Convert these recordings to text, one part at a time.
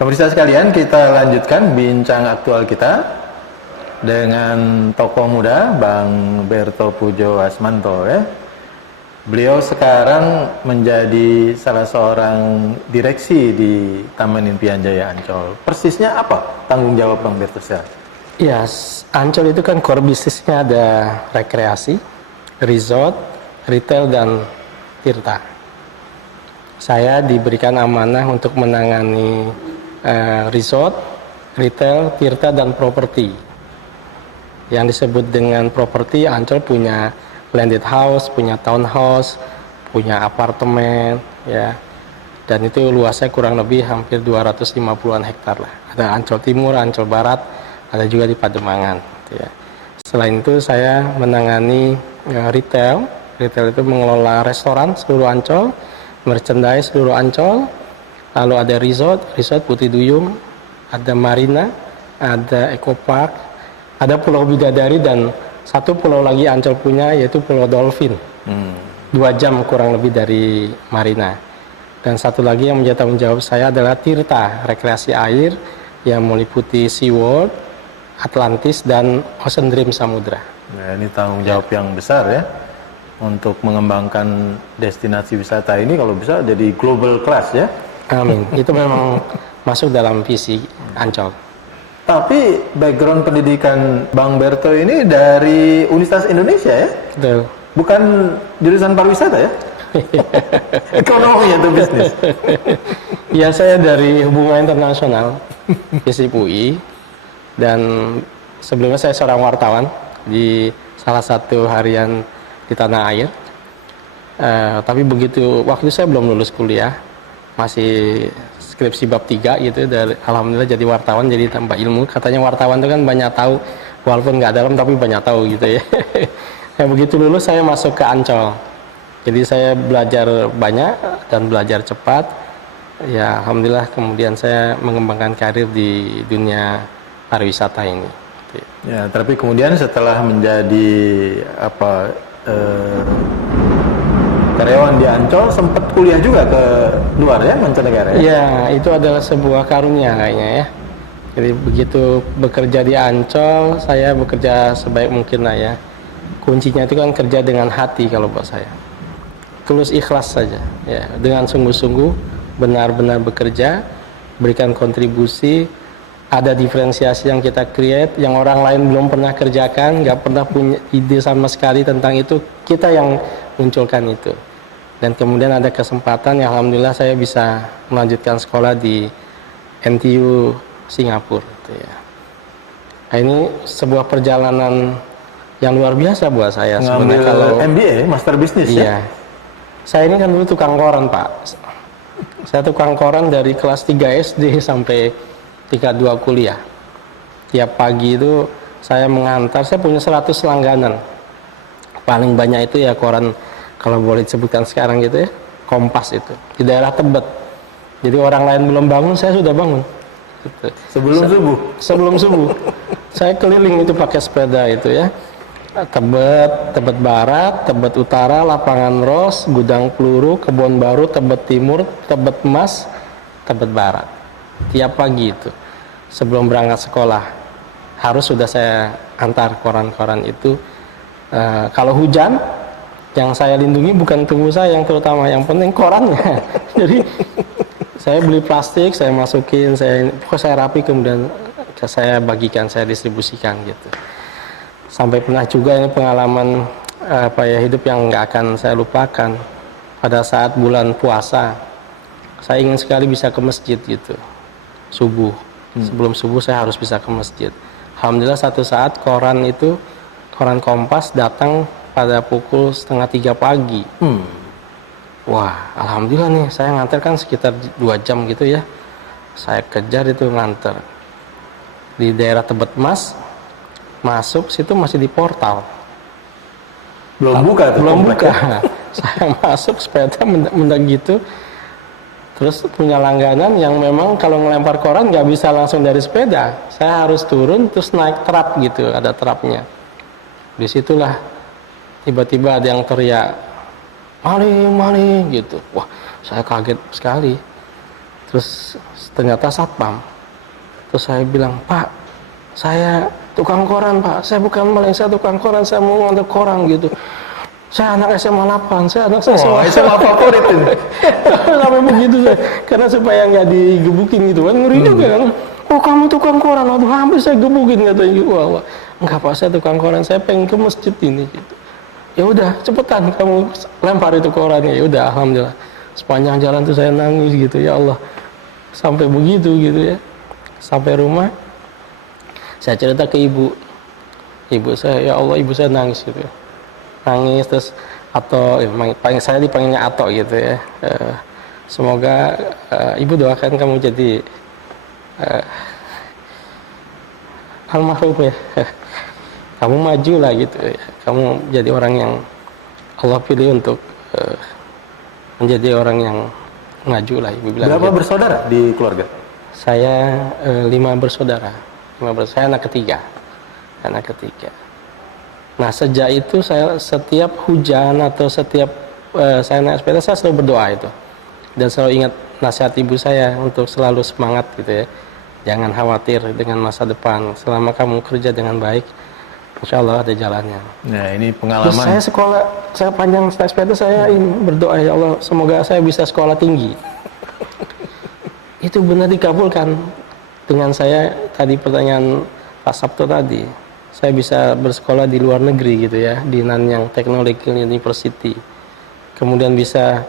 Pemirsa sekalian, kita lanjutkan bincang aktual kita dengan tokoh muda Bang Berto Pujo Asmanto ya. Beliau sekarang menjadi salah seorang direksi di Taman Impian Jaya Ancol. Persisnya apa tanggung jawab Bang Berto sekarang? Ya, Ancol itu kan core bisnisnya ada rekreasi, resort, retail, dan tirta. Saya diberikan amanah untuk menangani resort, retail, tirta, dan properti. Yang disebut dengan properti, Ancol punya landed house, punya townhouse, punya apartemen, ya. Dan itu luasnya kurang lebih hampir 250-an hektar lah. Ada Ancol Timur, Ancol Barat, ada juga di Pademangan. Ya. Selain itu saya menangani retail. Retail itu mengelola restoran seluruh Ancol, merchandise seluruh Ancol. Lalu ada resort Putih Duyung, ada marina, ada eco park, ada Pulau Bidadari, dan satu pulau lagi Ancol punya yaitu Pulau Dolphin. 2 jam kurang lebih dari marina. Dan satu lagi yang menjadi tanggung jawab saya adalah tirta, rekreasi air yang meliputi SeaWorld, Atlantis, dan Ocean Dream Samudra. Nah, ini tanggung jawab yang besar ya untuk mengembangkan destinasi wisata ini, kalau bisa jadi global class ya. Amin. Itu memang masuk dalam visi Ancol. Tapi background pendidikan Bang Berto ini dari Universitas Indonesia ya? Betul. Bukan jurusan pariwisata ya? Ekonomi atau bisnis? Ya, saya dari hubungan internasional, FISIP UI, dan sebelumnya saya seorang wartawan di salah satu harian di tanah air. Tapi begitu waktu saya belum lulus kuliah, masih skripsi bab 3 gitu, dari alhamdulillah jadi wartawan, jadi tambah ilmu. Katanya wartawan itu kan banyak tahu, walaupun nggak dalam tapi banyak tahu gitu ya. Nah, begitu lulus saya masuk ke Ancol. Jadi saya belajar banyak dan belajar cepat. Ya, alhamdulillah kemudian saya mengembangkan karir di dunia pariwisata ini. Ya, tapi kemudian setelah menjadi karyawan di Ancol, sempat kuliah juga ke luar ya, mancanegara ya? Ya, itu adalah sebuah karunia kayaknya ya. Jadi begitu bekerja di Ancol, saya bekerja sebaik mungkin lah ya. Kuncinya itu kan kerja dengan hati kalau buat saya. Tulus ikhlas saja ya, dengan sungguh-sungguh benar-benar bekerja, berikan kontribusi, ada diferensiasi yang kita create yang orang lain belum pernah kerjakan, nggak pernah punya ide sama sekali tentang itu, kita yang munculkan itu. Dan kemudian ada kesempatan, ya alhamdulillah saya bisa melanjutkan sekolah di NTU Singapura gitu ya. Nah, ini sebuah perjalanan yang luar biasa buat saya sebenarnya. Kalau MBA, Master Business iya. Saya ini kan dulu tukang koran, Pak. Saya tukang koran dari kelas 3 SD sampai tingkat 2 kuliah. Tiap pagi itu saya mengantar, saya punya 100 langganan. Paling banyak itu ya koran, kalau boleh disebutkan sekarang gitu ya, Kompas itu, di daerah Tebet. Jadi orang lain belum bangun, saya sudah bangun. Gitu. Sebelum subuh? Sebelum subuh. Saya keliling itu pakai sepeda itu ya. Tebet Barat, Tebet Utara, Lapangan Ros, Gudang Peluru, Kebon Baru, Tebet Timur, Tebet Mas, Tebet Barat. Tiap pagi itu, sebelum berangkat sekolah, harus sudah saya antar koran-koran itu. Kalau hujan, yang saya lindungi bukan tubuh saya yang terutama, yang penting korannya. Jadi saya beli plastik, saya masukin, saya rapi, kemudian saya bagikan, saya distribusikan gitu. Sampai pernah juga ini pengalaman hidup yang nggak akan saya lupakan. Pada saat bulan puasa, saya ingin sekali bisa ke masjid gitu, subuh. Sebelum subuh saya harus bisa ke masjid. Alhamdulillah satu saat koran Kompas datang pada pukul 2:30 pagi. Wah, alhamdulillah nih, saya nganter kan sekitar 2 jam gitu ya. Saya kejar itu nganter. Di daerah Tebet Mas, masuk situ masih di portal. Belum buka tuh. Belum buka. Saya masuk sepeda mendak gitu. Terus punya langganan yang memang kalau ngelempar koran nggak bisa langsung dari sepeda. Saya harus turun terus naik trap gitu, ada trapnya. Disitulah tiba-tiba ada yang teriak, maling, maling gitu. Wah, saya kaget sekali. Terus ternyata satpam. Terus saya bilang, Pak, saya tukang koran Pak, saya bukan maling, saya tukang koran, saya mau ngantar koran gitu. Saya anak SMA 8, saya anak Oh, SMA favorit ini. sampai begitu saya, karena supaya nggak digebukin gitu kan, ngeri juga kan. Oh kamu tukang koran, aduh hampir saya gebukin katanya gitu. Wah, enggak Pak, saya tukang koran, saya pengen ke masjid ini gitu. Ya udah cepetan kamu lempar itu korannya. Ya udah, alhamdulillah sepanjang jalan tuh saya nangis gitu, ya Allah, sampai begitu gitu ya. Sampai rumah saya cerita ke ibu saya, ya Allah ibu saya nangis gitu ya. Nangis terus atau saya dipanggilnya Ato gitu ya. Semoga ibu doakan kamu jadi almarhum ya. Kamu maju lah gitu ya. Kamu jadi orang yang Allah pilih untuk menjadi orang yang maju lah, ibu bilang. Berapa gitu. bersaudara di keluarga? Saya 5 bersaudara. Saya anak ketiga. Nah sejak itu saya setiap hujan atau setiap saya naik sepeda, saya selalu berdoa itu. Dan selalu ingat nasihat ibu saya untuk selalu semangat gitu ya. Jangan khawatir dengan masa depan. Selama kamu kerja dengan baik, insya Allah ada jalannya. Nah ini Terus pengalaman. saya sekolah, saya panjang naik sepeda, saya berdoa, ya Allah semoga saya bisa sekolah tinggi. Itu benar dikabulkan. Dengan saya tadi pertanyaan Pak Sabto tadi, saya bisa bersekolah di luar negeri gitu ya, di Nanyang Technological University. Kemudian bisa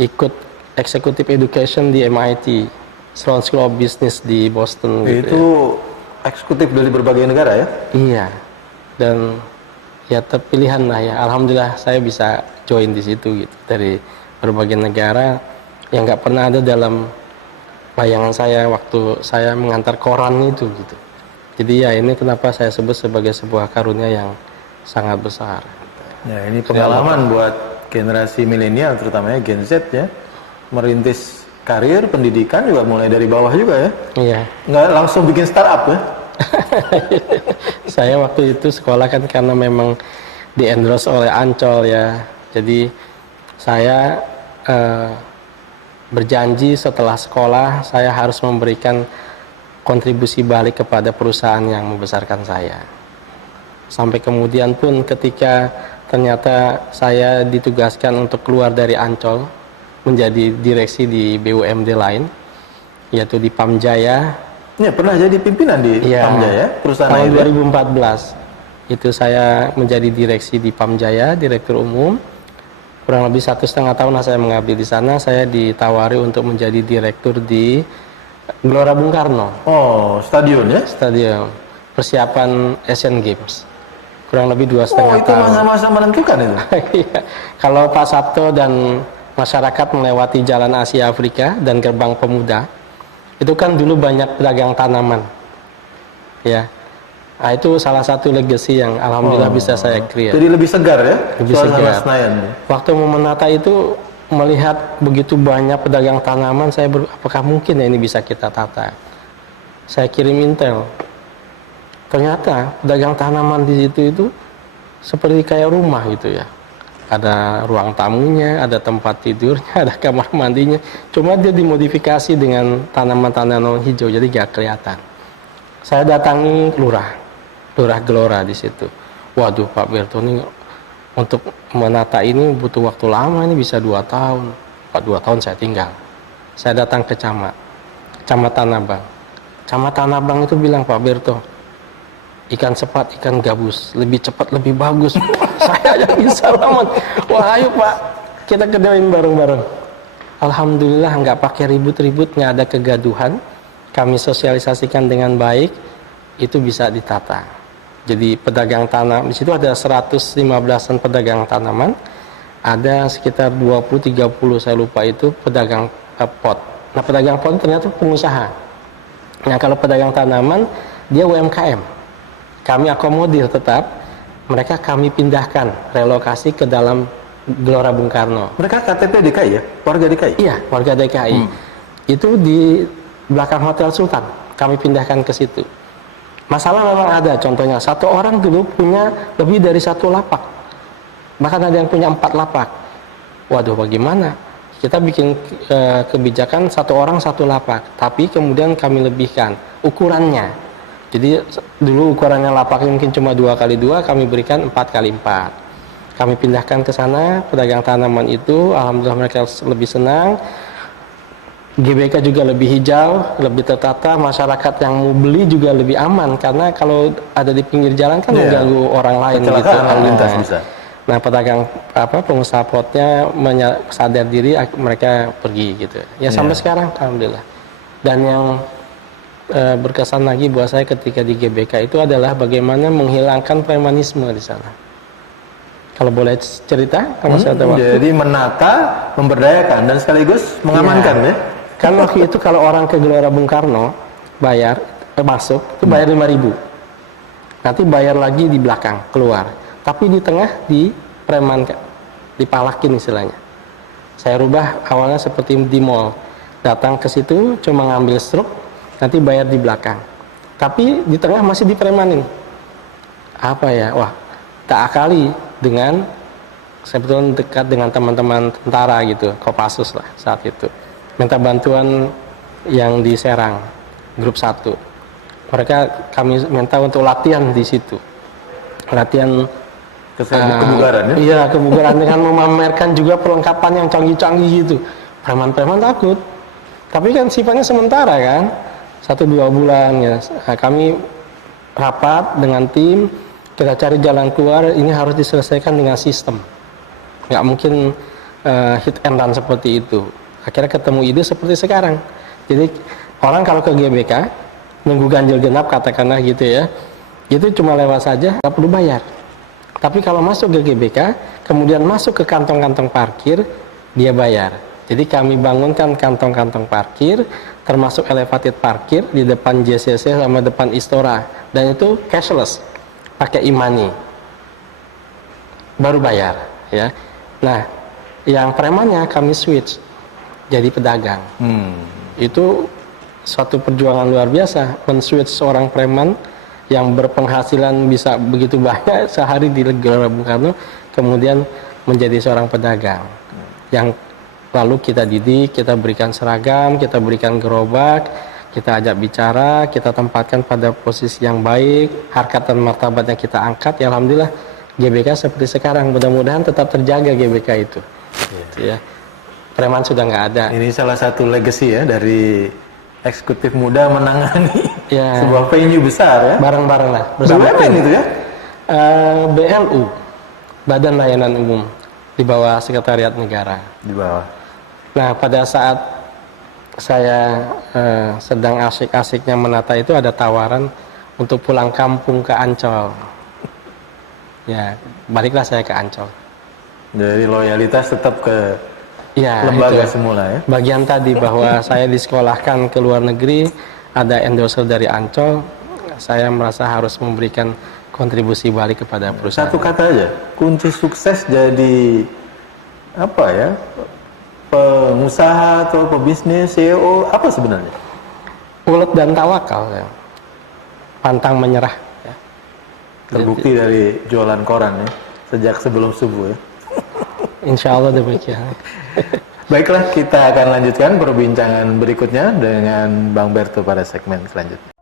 ikut Executive Education di MIT, Sloan School of Business di Boston gitu. Itu eksekutif dari berbagai negara ya? Iya. Dan ya terpilihan lah ya. Alhamdulillah saya bisa join di situ gitu, dari berbagai negara yang nggak pernah ada dalam bayangan saya waktu saya mengantar koran itu gitu. Jadi ya ini kenapa saya sebut sebagai sebuah karunia yang sangat besar. Ya ini pengalaman buat generasi milenial terutamanya Gen Z ya, merintis karir pendidikan juga mulai dari bawah juga ya. Iya. Nggak langsung bikin startup ya? Saya waktu itu sekolah kan karena memang di-endorse oleh Ancol ya. Jadi saya berjanji setelah sekolah saya harus memberikan kontribusi balik kepada perusahaan yang membesarkan saya. Sampai kemudian pun ketika ternyata saya ditugaskan untuk keluar dari Ancol menjadi direksi di BUMD lain, yaitu di Pamjaya. Ya pernah jadi pimpinan di Pamjaya, perusahaan tahun air, 2014 itu saya menjadi direksi di Pamjaya, direktur umum. Kurang lebih 1,5 tahun saya mengabdi di sana. Saya ditawari untuk menjadi direktur di Gelora Bung Karno. Oh, stadion ya? Stadion persiapan Asian Games. Kurang lebih 2,5 tahun. Itu masa-masa menentukan itu. Iya. Kalau Pak Sabto dan masyarakat melewati Jalan Asia Afrika dan Gerbang Pemuda, itu kan dulu banyak pedagang tanaman. Ya. Nah, itu salah satu legacy yang alhamdulillah bisa saya create. Jadi lebih segar ya? Lebih suasana segar. Senayan. Waktu mau menata itu, melihat begitu banyak pedagang tanaman, saya apakah mungkin ya ini bisa kita tata? Saya kirim intel. Ternyata pedagang tanaman di situ itu seperti kayak rumah gitu ya. Ada ruang tamunya, ada tempat tidurnya, ada kamar mandinya. Cuma dia dimodifikasi dengan tanaman-tanaman hijau, jadi gak kelihatan. Saya datangi lurah Gelora di situ. Waduh Pak Berto, ini untuk menata ini butuh waktu lama, ini bisa 2 tahun. Pak 2 tahun saya tinggal. Saya datang ke Camat Tanah Abang. Camat Tanah Abang itu bilang, Pak Berto, ikan sepat, ikan gabus, lebih cepat, lebih bagus. Saya yang bisa laman. Wah ayo Pak, kita kerjain bareng-bareng. Alhamdulillah nggak pakai ribut-ribut, nggak ada kegaduhan. Kami sosialisasikan dengan baik, itu bisa ditata. Jadi pedagang tanam, di situ ada 115-an pedagang tanaman, ada sekitar 20-30 saya lupa itu pedagang pot. Nah pedagang pot ternyata pengusaha. Nah kalau pedagang tanaman, dia UMKM. Kami akomodir tetap, mereka kami pindahkan, relokasi ke dalam Gelora Bung Karno. Mereka KTP DKI ya? Warga DKI? Iya, warga DKI. Itu di belakang Hotel Sultan, kami pindahkan ke situ. Masalah memang ada, contohnya satu orang dulu punya lebih dari 1 lapak, bahkan ada yang punya 4 lapak. Waduh bagaimana? kita bikin kebijakan satu orang satu lapak, tapi kemudian kami lebihkan ukurannya. Jadi dulu ukurannya lapak mungkin cuma 2x2, kami berikan 4x4. Kami pindahkan ke sana pedagang tanaman itu, alhamdulillah mereka lebih senang. GBK juga lebih hijau, lebih tertata, masyarakat yang mau beli juga lebih aman karena kalau ada di pinggir jalan kan mengganggu orang lain gitu. Kecelakaan lintas bisa. Nah, pedagang pengusaha potnya sadar diri, mereka pergi gitu. Ya sampai sekarang alhamdulillah. Dan yang berkesan lagi buat saya ketika di GBK itu adalah bagaimana menghilangkan premanisme di sana. Kalau boleh cerita, masih ada waktu. Jadi menata, memberdayakan dan sekaligus mengamankan ya. Kan waktu itu kalau orang ke Gelora Bung Karno bayar masuk itu bayar 5.000. Nanti bayar lagi di belakang keluar. Tapi di tengah dipremankan, dipalakin istilahnya. Saya rubah awalnya seperti di mall. Datang ke situ cuma ngambil struk, nanti bayar di belakang. Tapi di tengah masih dipremanin. Apa ya? Wah, tak akali dengan sebetulnya dekat dengan teman-teman tentara gitu, Kopassus lah saat itu. Minta bantuan yang di Serang, grup 1. Kami minta untuk latihan di situ. Latihan kebugaran ya? Iya, kebugaran dengan memamerkan juga perlengkapan yang canggih-canggih gitu. Preman-preman takut. Tapi kan sifatnya sementara kan. 1-2 bulan ya. Nah, kami rapat dengan tim, kita cari jalan keluar, ini harus diselesaikan dengan sistem. Nggak mungkin hit and run seperti itu. Akhirnya ketemu ide seperti sekarang. Jadi orang kalau ke GBK nunggu ganjil genap katakanlah gitu ya, itu cuma lewat saja, nggak perlu bayar. Tapi kalau masuk ke GBK, kemudian masuk ke kantong-kantong parkir, dia bayar. Jadi kami bangunkan kantong-kantong parkir, termasuk elevated parkir di depan JCC sama depan Istora, dan itu cashless, pakai e-money, baru bayar. Ya. Nah, yang premannya kami switch jadi pedagang. Itu suatu perjuangan luar biasa, men-switch seorang preman yang berpenghasilan bisa begitu banyak sehari di Gelora Bung Karno, kemudian menjadi seorang pedagang. Yang lalu kita didik, kita berikan seragam, kita berikan gerobak, kita ajak bicara, kita tempatkan pada posisi yang baik, harkat dan martabatnya kita angkat. Ya alhamdulillah GBK seperti sekarang, mudah-mudahan tetap terjaga GBK itu. Ya. Preman sudah nggak ada. Ini salah satu legacy ya dari eksekutif muda menangani sebuah venue besar ya. Bareng-bareng lah bersama BUMN itu ya. BLU, Badan Layanan Umum, di bawah Sekretariat Negara. Di bawah. Nah, pada saat saya sedang asik-asiknya menata itu ada tawaran untuk pulang kampung ke Ancol. Ya, baliklah saya ke Ancol. Jadi loyalitas tetap ke lembaga itu semula ya. bagian tadi bahwa saya disekolahkan ke luar negeri, ada endorser dari Ancol, saya merasa harus memberikan kontribusi balik kepada perusahaan. Satu kata aja, kunci sukses jadi apa ya, pengusaha atau pebisnis, CEO, apa sebenarnya? Ulet dan tawakal ya. Pantang menyerah ya. Terbukti dari jualan koran ya, sejak sebelum subuh ya. Insya Allah demikian. Baiklah, kita akan lanjutkan perbincangan berikutnya dengan Bang Berto pada segmen selanjutnya.